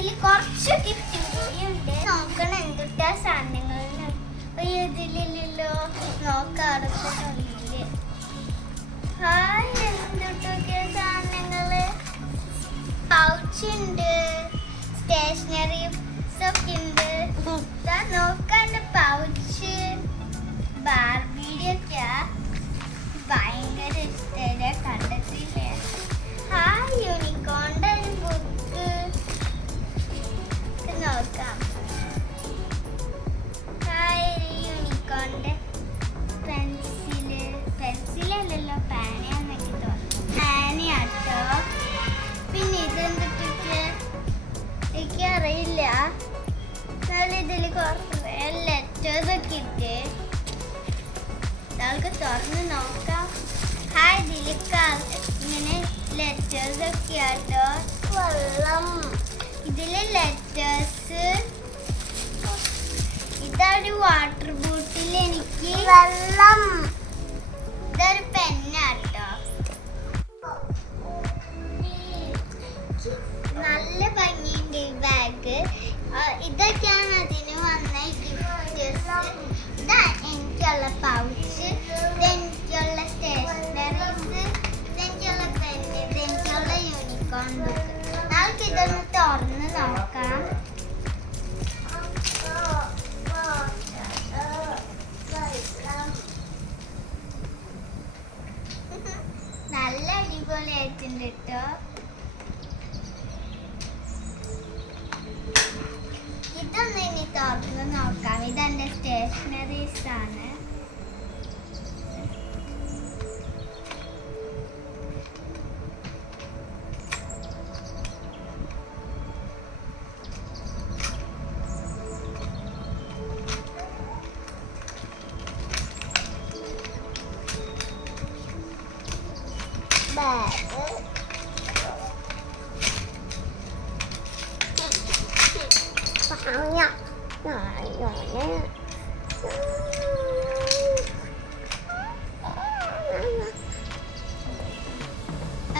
ഇതില് കുറച്ച് ഗിഫ്റ്റും കൂടി ഉണ്ട്. നോക്കണം എന്തുട്ടാ സാധനങ്ങളെന്ന്. ഇതിലില്ലല്ലോ, നോക്കാം. ഹായ്, എന്തുട്ടൊക്കെ സാധനങ്ങള്. പൗച്ച് ഉണ്ട്, സ്റ്റേഷനറി ഒക്കെ ഉണ്ട്. നോക്കാണ്ട് പൗച്ച് ബാർബിയുടെ ഒക്കെ ഭയങ്കര ഇഷ്ടം കണ്ടെത്തില്ലേ. ഹായ്, യൂണിക്കോണിന്റെ ഒരു ബുക്ക് നോക്കാം. ഹായ്, യൂണിക്കോണിന്റെ പെൻസിലല്ലല്ലോ, പാനയാന്നൊക്കെ തോന്നുന്നു. പാനയാട്ടോ. പിന്നെ ഇതെന്തൊക്കെ എനിക്ക് അറിയില്ല. എന്നാലും ഇതിൽ കുറേ ലെറ്റേഴ്സ് ഒക്കെ ഇട്ട് നമുക്ക് തുറന്ന് നോക്കാം. ഹായ്, ഇതിലേക്ക് ഇങ്ങനെ ലെറ്റേഴ്സ് ഒക്കെ ആട്ടോ. വെള്ളം, ഇതില് ലെറ്റേഴ്സ്. ഇതൊരു വാട്ടർ ബോട്ടിൽ. എനിക്ക് വെള്ളം. ഇതൊരു പെന്നാട്ടോ. നല്ല ഭംഗിയുണ്ട് ഈ ബാഗ്. ഇതൊക്കെയാണ് അതിന് വന്ന ഗിഫ്റ്റ്സ്. ഇതാ എനിക്കുള്ള പൗച്ച്, ഇതെനിക്കുള്ള സ്റ്റേഷനറീസ്, ഇതെനിക്കുള്ള പെന്ന്, ഇതെനിക്കുള്ള യൂണിക്കോൺ ബുക്ക്. നമുക്ക് ഇതൊന്ന് തുറന്ന് നോക്കാം. നല്ല അടിപൊളിയായിട്ടുണ്ട് കേട്ടോ. ഇതൊന്ന് ഇനി തുറന്ന് നോക്കാം. ഇതെന്റെ സ്റ്റേഷനറീസ് ആണ്.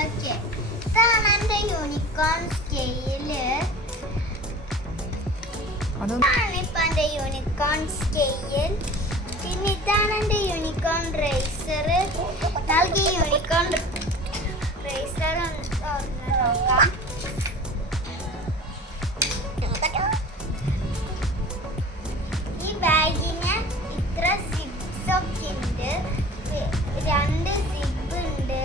ഓക്കെ, ഇതാണ് എൻ്റെ യൂണിക്കോൺ സ്കെയില്. ഇതാണ് എൻ്റെ യൂണിക്കോൺ സ്കെയിൽ. പിന്നെ ഇതാണ് എൻ്റെ യൂണിക്കോൺ റേസർ. നമുക്ക് ഈ യൂണിക്കോൺ റേസർ ഒന്ന് നോക്കാം. ഈ ബാഗിന് ഇത്ര സിബ്സ് ഒക്കെ ഉണ്ട്. 2 സിബ് ഉണ്ട്.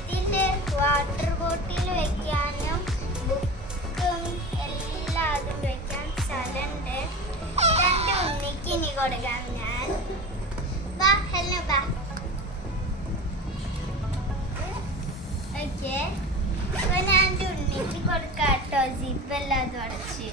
ഇതില് വാട്ടർ ബോട്ടിൽ വെക്കാനും ബുക്കും എല്ലാതും വെക്കാൻ സ്ഥലമുണ്ട്. ഇതെന്റെ ഉണ്ണിക്ക് ഇനി കൊടുക്കാം ഞാൻ. ബാ, ഹലോ ബാ. ഓക്കെ, അപ്പൊ ഞാൻ എൻ്റെ ഉണ്ണിക്ക് കൊടുക്കാം കേട്ടോ. സിബ് എല്ലാം തുടച്ച്.